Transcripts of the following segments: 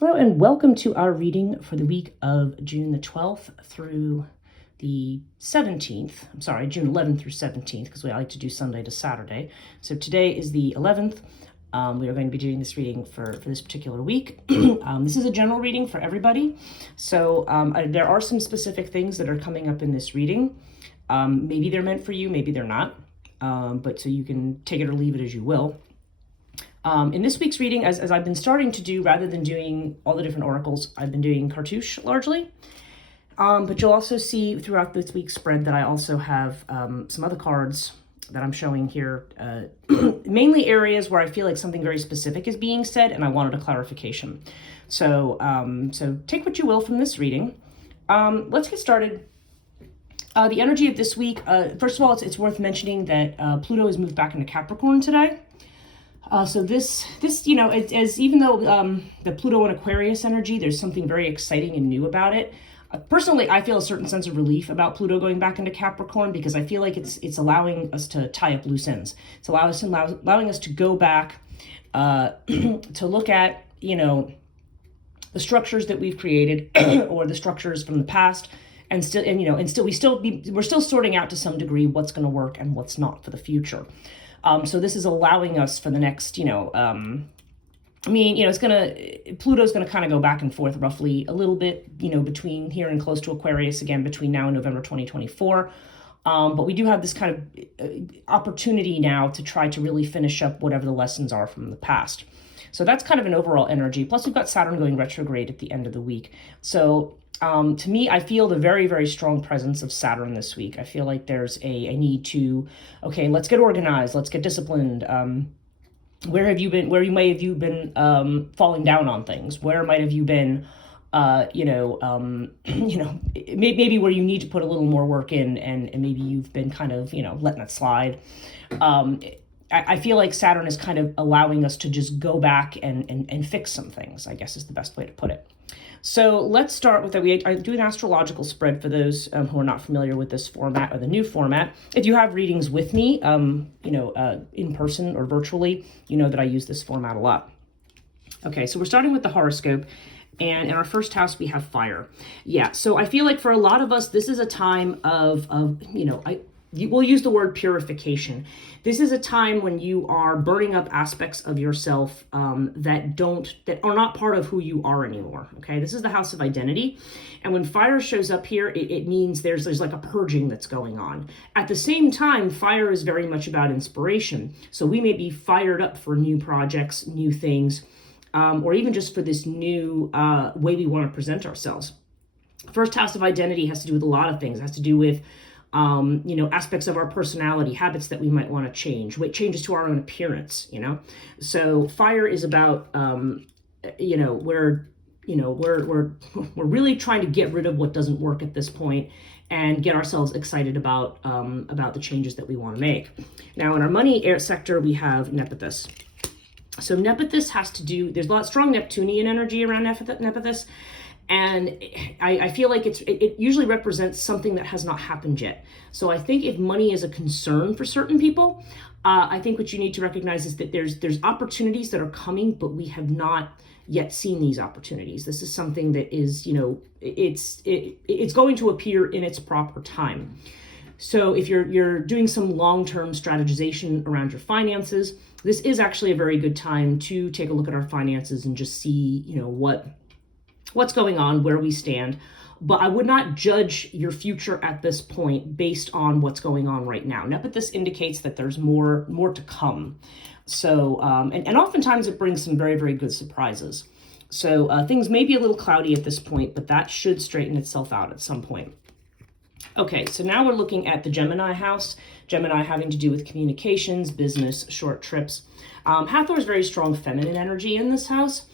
Hello and welcome to our reading for the week of June the 12th through the 17th. I'm sorry, June 11th through 17th, because we like to do Sunday to Saturday. So today is the 11th. We are going to be doing this reading for this particular week. This is a general reading for everybody. So there are some specific things that are coming up in this reading. Maybe they're meant for you, maybe they're not. But so you can take it or leave it as you will. In this week's reading, as I've been starting to do, rather than doing all the different oracles, I've been doing cartouche largely. But you'll also see throughout this week's spread that I also have some other cards that I'm showing here, mainly areas where I feel like something very specific is being said and I wanted a clarification. So take what you will from this reading. Let's get started. The energy of this week, first of all, it's worth mentioning that Pluto has moved back into Capricorn today. So this, as even though the Pluto and Aquarius energy, there's something very exciting and new about it. Personally, I feel a certain sense of relief about Pluto going back into Capricorn because I feel like it's allowing us to tie up loose ends. It's allowing us to go back to look at, the structures that we've created or the structures from the past, and we're still sorting out to some degree what's going to work and what's not for the future. So this is allowing us for the next, Pluto's going to kind of go back and forth roughly a little bit, between here and close to Aquarius again, between now and November 2024. But we do have this kind of opportunity now to try to really finish up whatever the lessons are from the past. So that's kind of an overall energy. Plus we've got Saturn going retrograde at the end of the week. So to me, I feel the very, very strong presence of Saturn this week. I feel like there's a need to, okay, let's get organized, let's get disciplined. Where have you been? Where may have you been falling down on things? Where might have you been, maybe where you need to put a little more work in, and maybe you've been kind of, letting it slide. I feel like Saturn is kind of allowing us to just go back and fix some things, I guess is the best way to put it. So let's start with that. I do an astrological spread for those who are not familiar with this format or the new format. If you have readings with me, in person or virtually, you know that I use this format a lot. Okay, so we're starting with the horoscope. And in our first house, we have fire. Yeah, so I feel like for a lot of us, this is a time of we'll use the word purification. This is a time when you are burning up aspects of yourself that are not part of who you are anymore. Okay, this is the house of identity, and when fire shows up here, it means there's like a purging that's going on. At the same time, fire is very much about inspiration. So we may be fired up for new projects, new things, or even just for this new way we want to present ourselves. First house of identity has to do with a lot of things. It has to do with aspects of our personality, habits that we might want to change, changes to our own appearance, So fire is about, we're really trying to get rid of what doesn't work at this point and get ourselves excited about the changes that we want to make. Now in our money air sector, we have Nephthys. So Nephthys has to do, there's a lot of strong Neptunian energy around Nephthys. And I feel like it usually represents something that has not happened yet. So I think if money is a concern for certain people, I think what you need to recognize is that there's opportunities that are coming, but we have not yet seen these opportunities. This is something that is, it's going to appear in its proper time. So if you're doing some long-term strategization around your finances, this is actually a very good time to take a look at our finances and just see, what's going on, where we stand. But I would not judge your future at this point based on what's going on right now. Nephthys indicates that there's more to come. So, and oftentimes it brings some very, very good surprises. So things may be a little cloudy at this point, but that should straighten itself out at some point. Okay, so now we're looking at the Gemini house. Gemini having to do with communications, business, short trips. Hathor is very strong feminine energy in this house.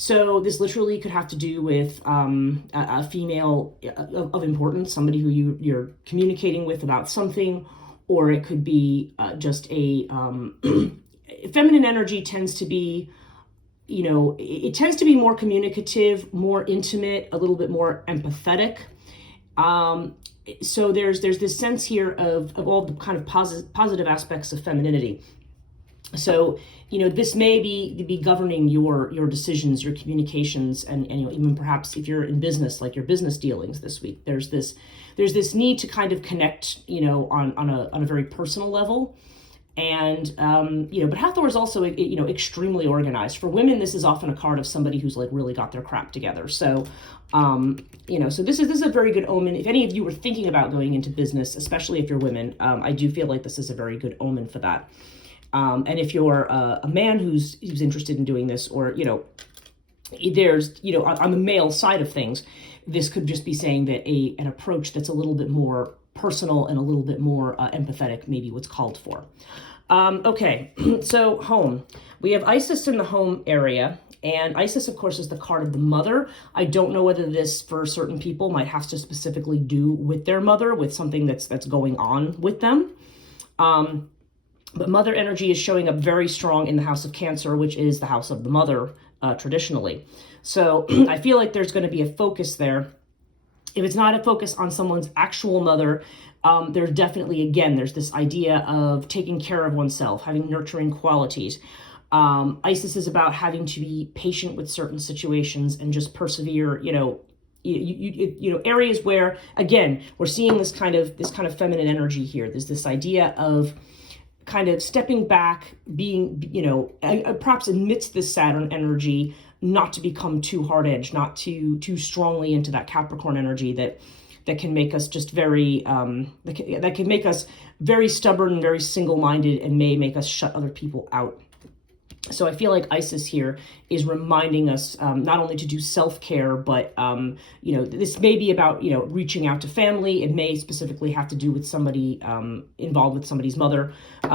So this literally could have to do with a female of importance, somebody who you're communicating with about something, or it could be just a feminine energy tends to be, it tends to be more communicative, more intimate, a little bit more empathetic. So there's this sense here of all the kind of positive aspects of femininity. So, this may be governing your decisions, your communications, and even perhaps if you're in business, like your business dealings this week. There's this need to kind of connect, on a very personal level. And, but Hathor is also, extremely organized. For women, this is often a card of somebody who's like really got their crap together. So, so this is a very good omen. If any of you were thinking about going into business, especially if you're women, I do feel like this is a very good omen for that. And if you're a man who's interested in doing this, or, there's, on the male side of things, this could just be saying that an approach that's a little bit more personal and a little bit more empathetic, maybe what's called for. Okay, so home. We have Isis in the home area, and Isis, of course, is the card of the mother. I don't know whether this, for certain people, might have to specifically do with their mother, with something that's going on with them. But mother energy is showing up very strong in the house of Cancer, which is the house of the mother, traditionally. So I feel like there's going to be a focus there. If it's not a focus on someone's actual mother, there's definitely, again, there's this idea of taking care of oneself, having nurturing qualities. Isis is about having to be patient with certain situations and just persevere, areas where, again, we're seeing this kind of feminine energy here. There's this idea of kind of stepping back, being, perhaps amidst this Saturn energy, not to become too hard-edged, not too strongly into that Capricorn energy that can make us just very, that can make us very stubborn and very single-minded, and may make us shut other people out. So I feel like Isis here is reminding us not only to do self-care, but, this may be about, reaching out to family. It may specifically have to do with somebody involved with somebody's mother.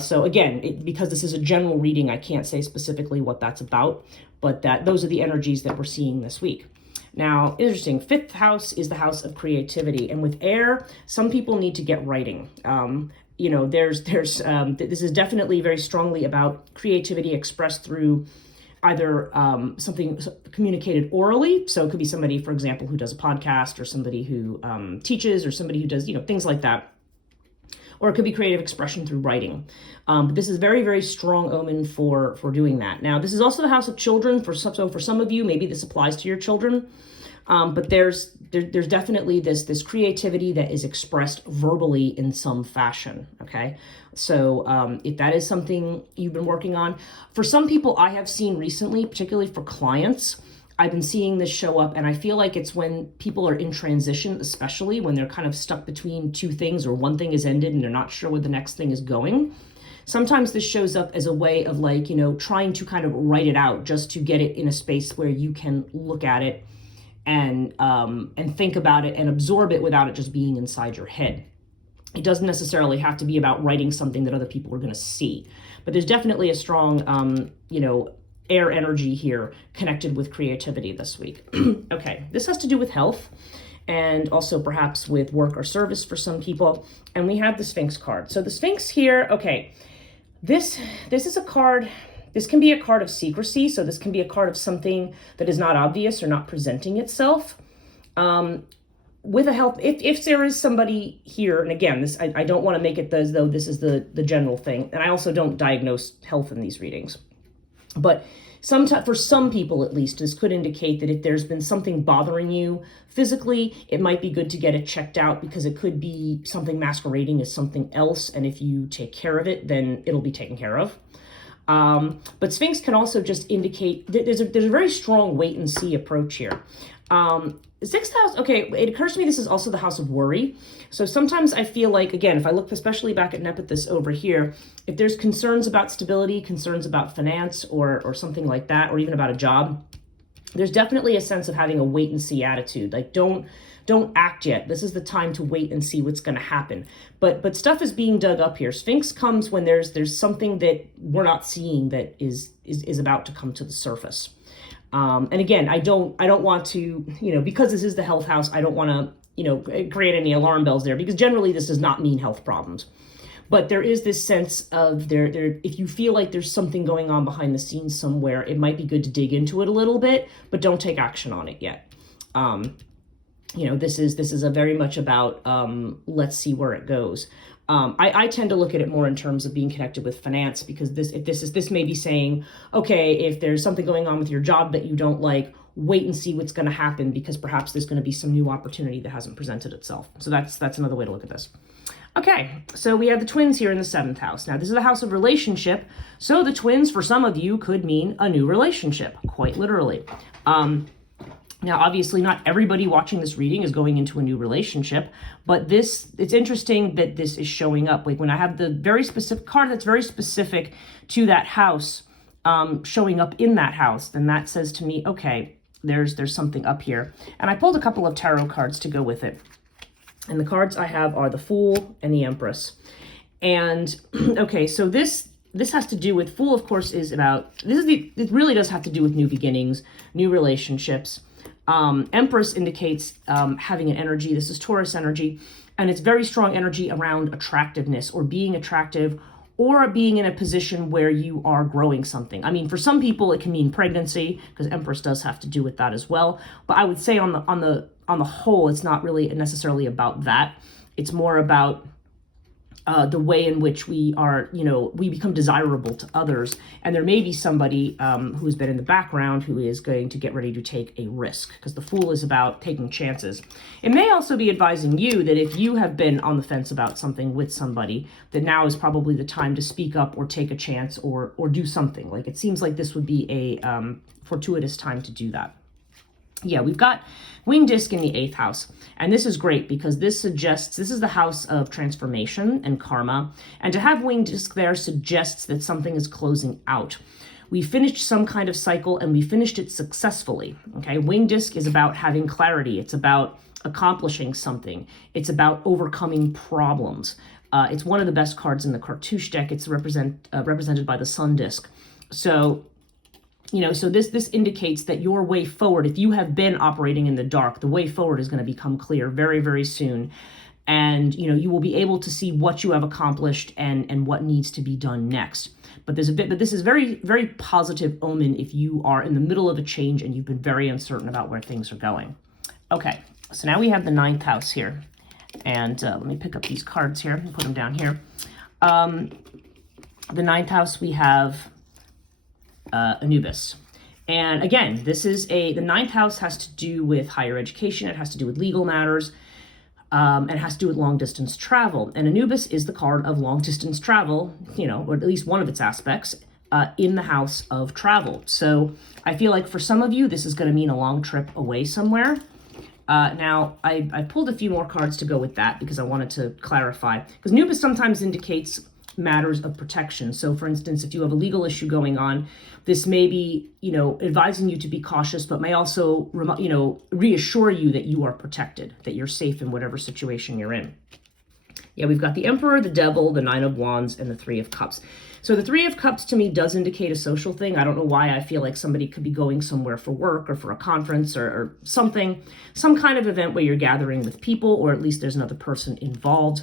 So again, because this is a general reading, I can't say specifically what that's about, but those are the energies that we're seeing this week. Now, interesting, 5th house is the house of creativity. And with air, some people need to get writing. This is definitely very strongly about creativity expressed through either something communicated orally. So it could be somebody, for example, who does a podcast, or somebody who teaches, or somebody who does, things like that. Or it could be creative expression through writing. But this is very, very strong omen for doing that. Now, this is also the house of children. So for some of you, maybe this applies to your children. But there's definitely this creativity that is expressed verbally in some fashion, okay? So if that is something you've been working on, for some people I have seen recently, particularly for clients, I've been seeing this show up, and I feel like it's when people are in transition, especially when they're kind of stuck between two things, or one thing is ended and they're not sure where the next thing is going. Sometimes this shows up as a way of trying to kind of write it out, just to get it in a space where you can look at it and think about it and absorb it without it just being inside your head. It doesn't necessarily have to be about writing something that other people are going to see, but there's definitely a strong, air energy here connected with creativity this week. Okay, this has to do with health, and also perhaps with work or service for some people. And we have the Sphinx card. So the Sphinx here, okay, this is a card. This can be a card of secrecy, so this can be a card of something that is not obvious or not presenting itself. With a health, if there is somebody here, and again, I don't want to make it as though this is the general thing, and I also don't diagnose health in these readings. But for some people at least, this could indicate that if there's been something bothering you physically, it might be good to get it checked out, because it could be something masquerading as something else, and if you take care of it, then it'll be taken care of. But Sphinx can also just indicate that there's a very strong wait and see approach here. 6th house, okay, it occurs to me this is also the house of worry. So sometimes I feel like, again, if I look especially back at Nephthys over here, if there's concerns about stability, concerns about finance, or something like that, or even about a job, there's definitely a sense of having a wait and see attitude. Like, don't act yet. This is the time to wait and see what's going to happen. But stuff is being dug up here. Sphinx comes when there's something that we're not seeing that is about to come to the surface. And again, I don't want to, because this is the health house, I don't want to, create any alarm bells there, because generally this does not mean health problems. But there is this sense of if you feel like there's something going on behind the scenes somewhere, it might be good to dig into it a little bit, but don't take action on it yet. This is a very much about, let's see where it goes. I tend to look at it more in terms of being connected with finance, because this may be saying, okay, if there's something going on with your job that you don't like, wait and see what's going to happen, because perhaps there's going to be some new opportunity that hasn't presented itself. So that's another way to look at this. Okay, so we have the twins here in the 7th house. Now, this is the house of relationship. So the twins, for some of you, could mean a new relationship, quite literally. Now, obviously, not everybody watching this reading is going into a new relationship, but it's interesting that this is showing up. Like when I have the very specific card that's very specific to that house showing up in that house, then that says to me, okay, there's something up here. And I pulled a couple of tarot cards to go with it. And the cards I have are the Fool and the Empress. And okay, so this has to do with, Fool, of course, it really does have to do with new beginnings, new relationships. Empress indicates having an energy. This is Taurus energy, and it's very strong energy around attractiveness or being attractive, or being in a position where you are growing something. I mean, for some people it can mean pregnancy, because Empress does have to do with that as well. But I would say on the whole, it's not really necessarily about that. It's more about the way in which we are, we become desirable to others. And there may be somebody who's been in the background who is going to get ready to take a risk, because the Fool is about taking chances. It may also be advising you that if you have been on the fence about something with somebody, that now is probably the time to speak up or take a chance or do something. Like, it seems like this would be a fortuitous time to do that. Yeah, we've got winged disc in the 8th house. And this is great because this is the house of transformation and karma. And to have winged disc there suggests that something is closing out. We finished some kind of cycle and we finished it successfully. Okay, winged disc is about having clarity. It's about accomplishing something. It's about overcoming problems. It's one of the best cards in the cartouche deck. It's represented by the sun disc. So so this indicates that your way forward, if you have been operating in the dark, the way forward is going to become clear very, very soon. And, you will be able to see what you have accomplished and what needs to be done next. But this is very, very positive omen if you are in the middle of a change and you've been very uncertain about where things are going. Okay, so now we have the 9th house here. And let me pick up these cards here and put them down here. The 9th house, we have Anubis. And again, the 9th house has to do with higher education. It has to do with legal matters. And it has to do with long distance travel. And Anubis is the card of long distance travel, or at least one of its aspects, in the house of travel. So I feel like for some of you, this is going to mean a long trip away somewhere. Now, I pulled a few more cards to go with that because I wanted to clarify. Because Anubis sometimes indicates matters of protection. So for instance, if you have a legal issue going on, this may be, advising you to be cautious, but may also, reassure you that you are protected, that you're safe in whatever situation you're in. Yeah, we've got the Emperor, the Devil, the 9 of Wands, and the 3 of Cups. So the 3 of Cups to me does indicate a social thing. I don't know why I feel like somebody could be going somewhere for work or for a conference or something, some kind of event where you're gathering with people, or at least there's another person involved.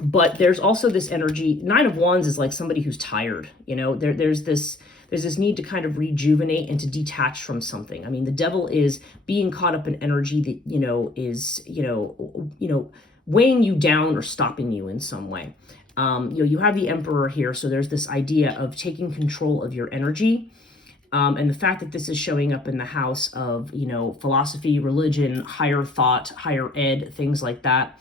But there's also this energy. 9 of Wands is like somebody who's tired. There's this need to kind of rejuvenate and to detach from something. I mean, the Devil is being caught up in energy that, is, weighing you down or stopping you in some way. You have the Emperor here. So there's this idea of taking control of your energy. And the fact that this is showing up in the house of, philosophy, religion, higher thought, higher ed, things like that.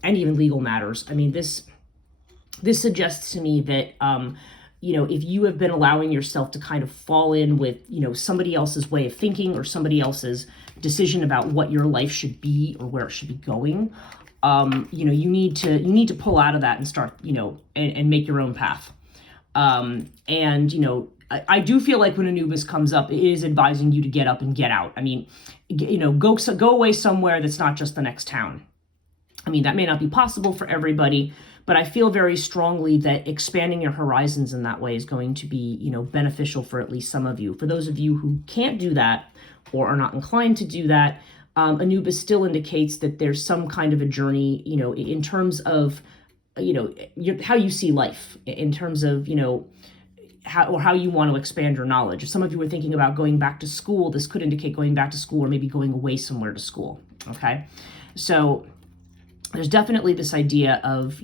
And even legal matters. I mean, this suggests to me that, if you have been allowing yourself to kind of fall in with, somebody else's way of thinking or somebody else's decision about what your life should be or where it should be going, you need to pull out of that and start, and make your own path. I do feel like when Anubis comes up, it is advising you to get up and get out. I mean, go away somewhere that's not just the next town. I mean, that may not be possible for everybody, but I feel very strongly that expanding your horizons in that way is going to be, beneficial for at least some of you. For those of you who can't do that or are not inclined to do that, Anubis still indicates that there's some kind of a journey, in terms of, how you see life, in terms of, how you want to expand your knowledge. If some of you were thinking about going back to school, this could indicate going back to school or maybe going away somewhere to school. Okay, so there's definitely this idea of,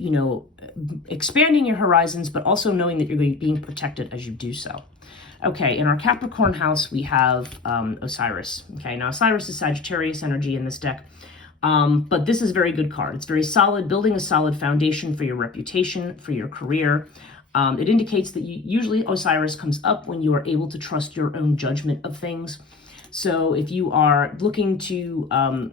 expanding your horizons, but also knowing that you're being protected as you do so. Okay, in our Capricorn house, we have Osiris. Okay, now Osiris is Sagittarius energy in this deck, but this is a very good card. It's very solid, building a solid foundation for your reputation, for your career. It indicates that usually Osiris comes up when you are able to trust your own judgment of things. So if you are looking to,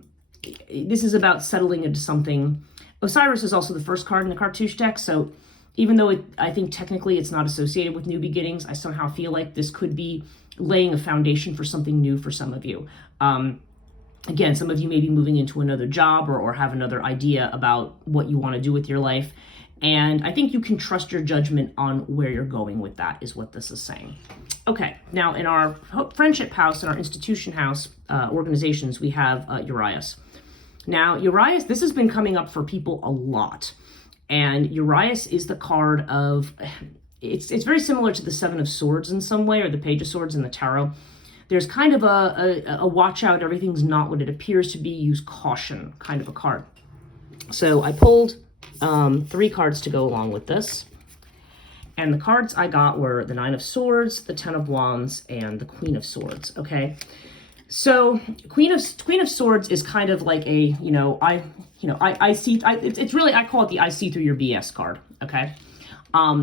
this is about settling into something. Osiris is also the first card in the cartouche deck, so even though I think technically it's not associated with new beginnings, I somehow feel like this could be laying a foundation for something new for some of you. Again, some of you may be moving into another job or have another idea about what you want to do with your life. And I think you can trust your judgment on where you're going with that, is what this is saying. Okay, now in our friendship house and our institution house organizations, we have Urias. Now, Urias, this has been coming up for people a lot. And Urias is the card of, it's very similar to the Seven of Swords in some way, or the Page of Swords in the Tarot. There's kind of a watch out, everything's not what it appears to be, use caution kind of a card. So I pulled 3 cards to go along with this. And the cards I got were the Nine of Swords, the Ten of Wands, and the Queen of Swords, okay? So Queen of Swords is kind of like a, it's really, I call it the I see through your BS card, okay?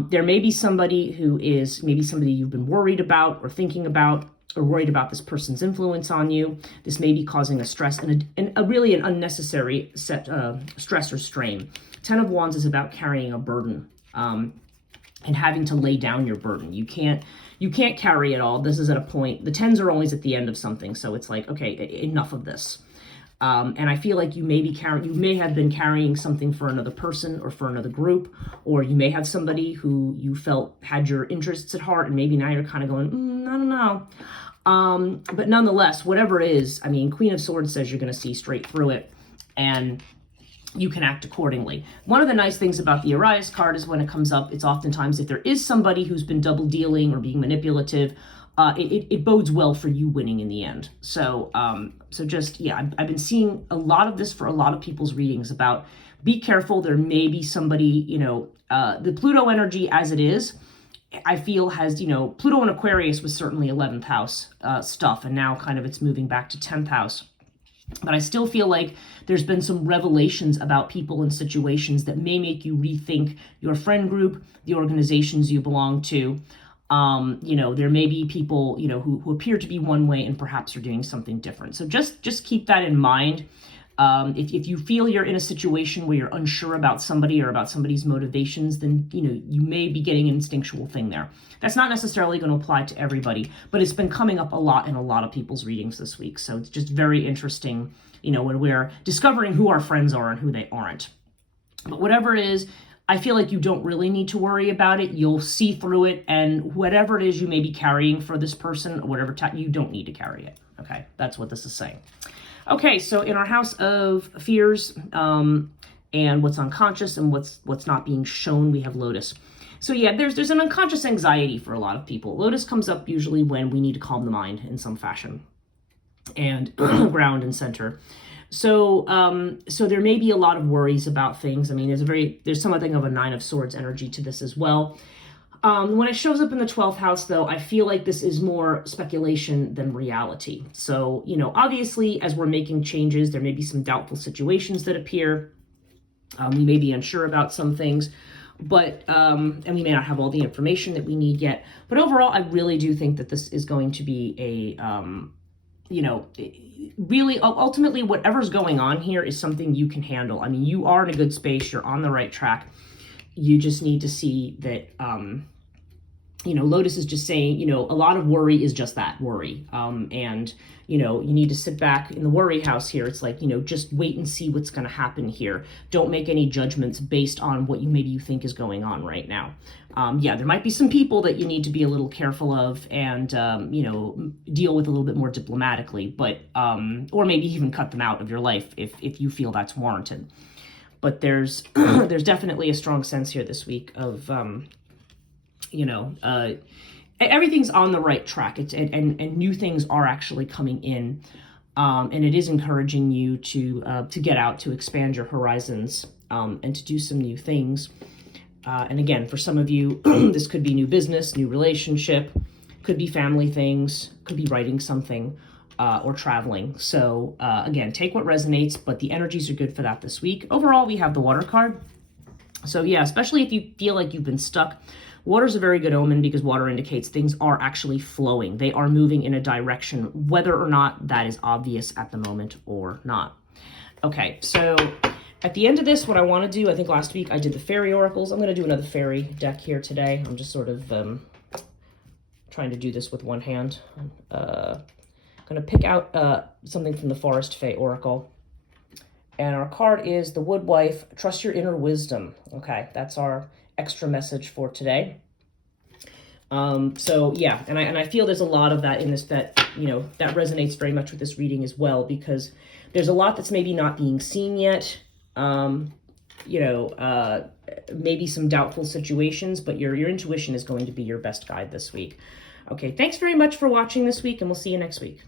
There may be somebody who is maybe somebody you've been worried about or thinking about, or worried about this person's influence on you. This may be causing a stress and a really an unnecessary stress or strain. Ten of Wands is about carrying a burden and having to lay down your burden. You can't carry it all. This is at a point. The tens are always at the end of something, so it's like, okay, enough of this. And I feel like you may have been carrying something for another person or for another group, or you may have somebody who you felt had your interests at heart, and maybe now you're kind of going, I don't know. But nonetheless, whatever it is, I mean, Queen of Swords says you're going to see straight through it, and you can act accordingly. One of the nice things about the Urias card is when it comes up, it's oftentimes if there is somebody who's been double dealing or being manipulative, it bodes well for you winning in the end. So, I've been seeing a lot of this for a lot of people's readings about be careful. There may be somebody, the Pluto energy as it is, I feel has, Pluto and Aquarius was certainly 11th house stuff, and now kind of it's moving back to 10th house. But I still feel like there's been some revelations about people and situations that may make you rethink your friend group, the organizations you belong to. There may be people, who appear to be one way and perhaps are doing something different. So just keep that in mind. If you feel you're in a situation where you're unsure about somebody or about somebody's motivations, then, you may be getting an instinctual thing there. That's not necessarily going to apply to everybody, but it's been coming up a lot in a lot of people's readings this week. So it's just very interesting, when we're discovering who our friends are and who they aren't. But whatever it is, I feel like you don't really need to worry about it. You'll see through it, and whatever it is you may be carrying for this person, or whatever you don't need to carry it. Okay, that's what this is saying. Okay, so in our house of fears and what's unconscious and what's not being shown, we have Lotus. So yeah, there's an unconscious anxiety for a lot of people. Lotus comes up usually when we need to calm the mind in some fashion and ground and center. So there may be a lot of worries about things. I mean, there's something of a Nine of Swords energy to this as well. When it shows up in the 12th house, though, I feel like this is more speculation than reality. So, obviously, as we're making changes, there may be some doubtful situations that appear. We may be unsure about some things, but, and we may not have all the information that we need yet. But overall, I really do think that this is going to be really, ultimately, whatever's going on here is something you can handle. I mean, you are in a good space. You're on the right track. You just need to see that, Lotus is just saying, a lot of worry is just that, worry. And, you need to sit back in the worry house here. It's like, just wait and see what's going to happen here. Don't make any judgments based on what maybe you think is going on right now. There might be some people that you need to be a little careful of and, deal with a little bit more diplomatically, but, or maybe even cut them out of your life if you feel that's warranted. But there's definitely a strong sense here this week of, everything's on the right track. And new things are actually coming in. And it is encouraging you to get out, to expand your horizons, and to do some new things. And again, for some of you, this could be new business, new relationship, could be family things, could be writing something, or traveling. So again, take what resonates, but the energies are good for that this week. Overall, we have the water card. So yeah, especially if you feel like you've been stuck, water's a very good omen because water indicates things are actually flowing. They are moving in a direction, whether or not that is obvious at the moment or not. Okay, so at the end of this, what I want to do, I think last week I did the fairy oracles. I'm going to do another fairy deck here today. I'm just sort of trying to do this with one hand. I'm going to pick out something from the Forest Fae Oracle. And our card is the Woodwife, Trust Your Inner Wisdom. Okay, that's our extra message for today. So yeah, and I feel there's a lot of that in this that resonates very much with this reading as well, because there's a lot that's maybe not being seen yet. Maybe some doubtful situations, but your intuition is going to be your best guide this week. Okay, thanks very much for watching this week, and we'll see you next week.